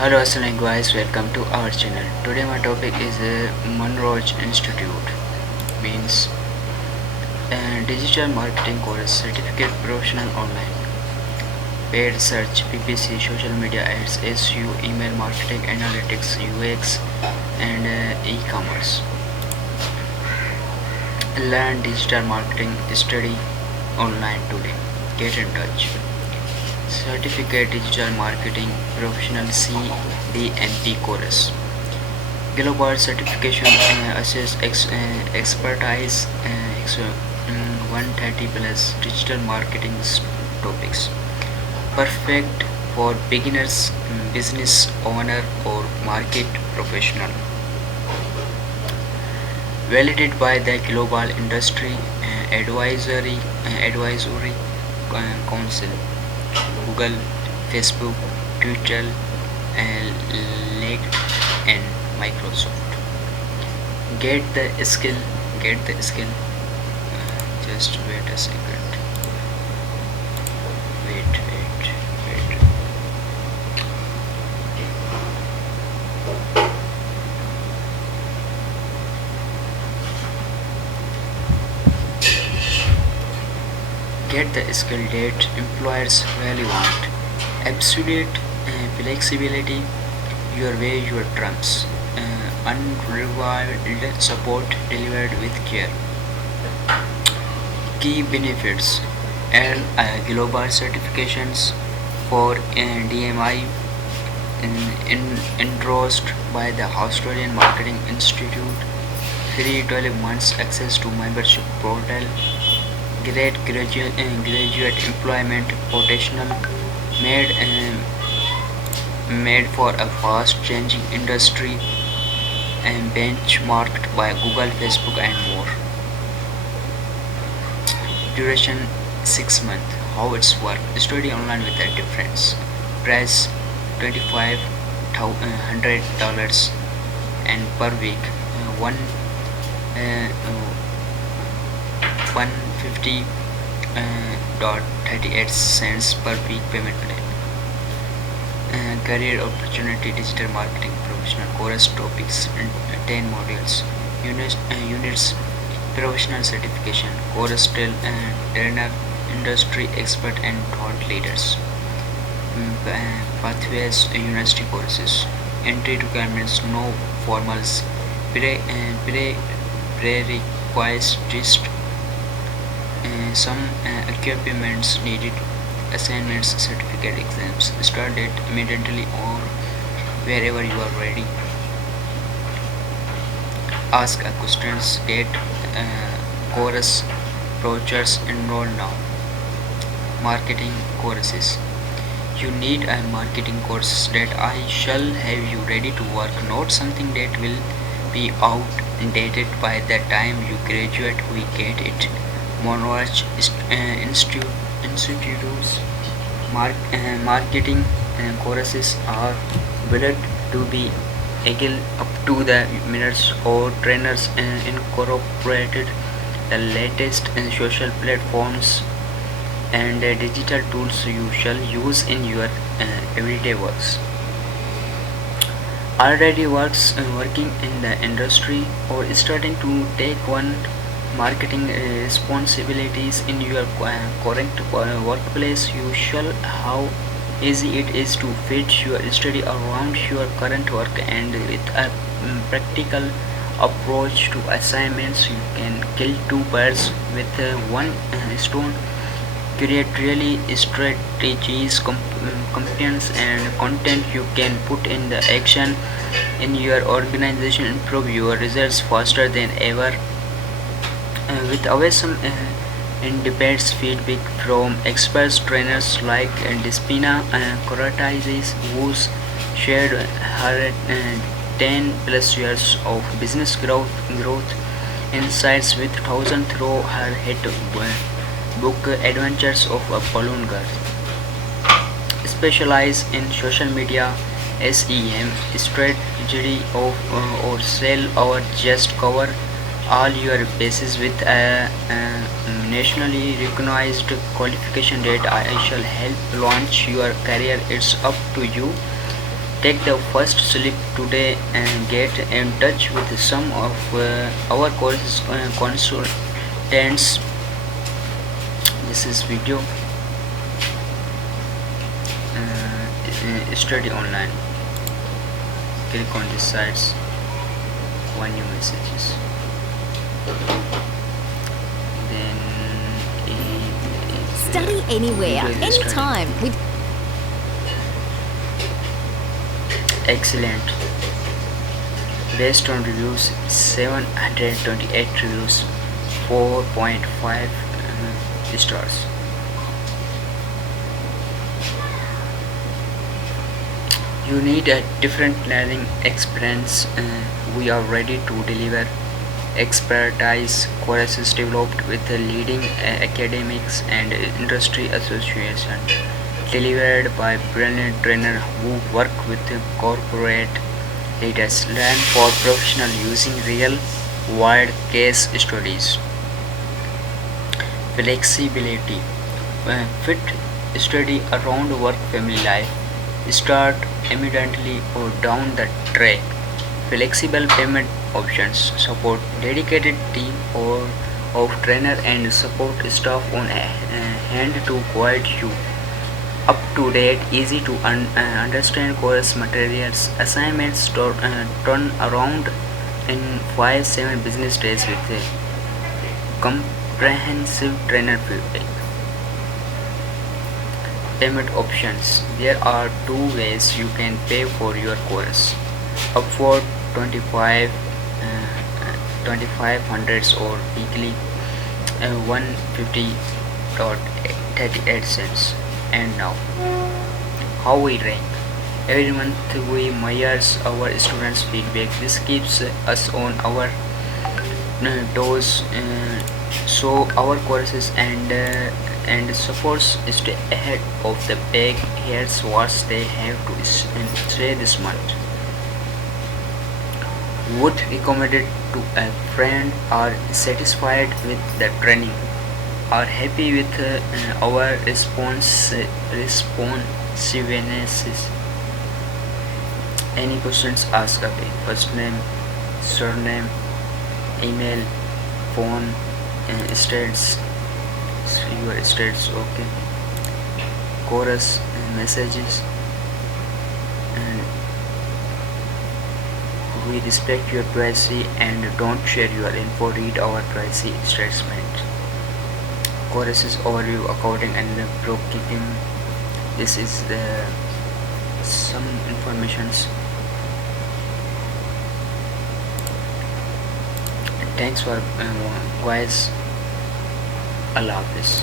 Hello, assalamu guys. Welcome to our channel. Today my topic is Monroe Institute, means digital marketing course, certificate professional online, paid search, PPC, social media ads, SEO, email marketing, analytics, UX, and e-commerce. Learn digital marketing, study online today. Get in touch. Certificate Digital Marketing Professional CDMP course. Global certification assess expertise 130 plus digital marketing topics. Perfect for beginners, business owner, or market professional. Validated by the Global Industry Advisory Council. Google, Facebook, Twitter, and LinkedIn, Microsoft. Get the skill. Get the skill. Just wait a second. Wait. Get the skill that employers really want. Absolute flexibility, your way, your terms. Unrivaled support delivered with care. Key benefits: and global certifications for DMI endorsed by the Australian Marketing Institute. Free 12 months access to membership portal. Great graduate employment potential, made made for a fast changing industry and benchmarked by Google, Facebook, and more. Duration 6 months. How it's work? Study online with a difference. Price $2,500 and per week one 150 dot 38 cents per week payment plan. Career opportunity digital marketing professional course topics and 10 modules. Units professional certification course trainer industry expert and thought leaders. Pathways university courses. Entry requirements: no formals. Prerequisites: some equipments needed, assignments, certificate, exams. Start date immediately or wherever you are ready. Ask a questions. Date, course, brochures, enroll now. Marketing courses. You need a marketing course that I shall have you ready to work, not something that will be outdated by the time you graduate. We get it. Monroe Institute's marketing courses are built to be agile, up to the minutes, or trainers incorporated the latest social platforms and digital tools you shall use in your everyday works. Already working in the industry or starting to take one marketing responsibilities in your current workplace, you shall how easy it is to fit your study around your current work, and with a practical approach to assignments you can kill two birds with one stone. Create really strategies, competence, and content you can put in the action in your organization. Improve your results faster than ever with awesome independent feedback from experts trainers like Despina Koratizes, who's shared her 10 plus years of business growth insights with thousands through her hit book Adventures of a Balloon Girl. Specialize in social media, SEM, strategy of or sell, or just cover all your bases with a nationally recognized qualification that I shall help launch your career. It's up to you. Take the first slip today and get in touch with some of our course consultants. This is video study online. Click on these sites. One new messages. Then Study anywhere, anytime with excellent. Based on reviews, 728 reviews, 4.5 stars. You need a different learning experience. We are ready to deliver expertise courses developed with the leading academics and industry association, delivered by brilliant trainers who work with the corporate leaders. Learn for professional using real world case studies. Flexibility. Fit study around work family life. Start immediately or down the track. Flexible payment options. Support dedicated team or of trainer and support staff on hand to guide you. Up to date, easy to understand course materials. Assignments turn around in 5-7 business days with a comprehensive trainer feedback. Payment options. There are two ways you can pay for your course: upward 2500 or weekly 150.38 cents. And now, how we rank. Every month we measure our students' feedback. This keeps us on our toes, so our courses and supports stay ahead of the pack. Here's what they have to say this month. Would recommend it to a friend, are satisfied with the training, are happy with our responsiveness. Any questions, ask away. First name, surname, email, phone, states, your states. Okay. Chorus messages. And we respect your privacy and don't share your info. Read our privacy statement. Choruses overview, according and the bookkeeping. This is the some informations. Thanks for guys. Allah Hafiz.